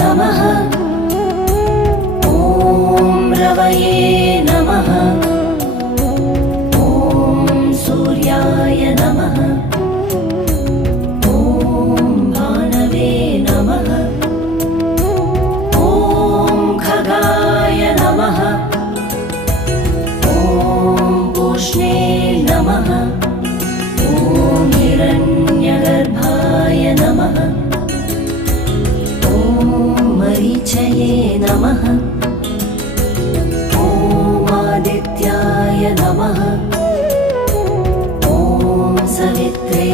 नमः। ॐ रवये नमः। ॐ सूर्याय नमः। ॐ भानवे नमः। ॐ खगाय नमः। ॐ पूष्णे नमः। ॐ हिरण्यगर्भाय नमः। ॐ मरीचये नमः। ॐ आदित्याय नमः। ॐ सवित्रे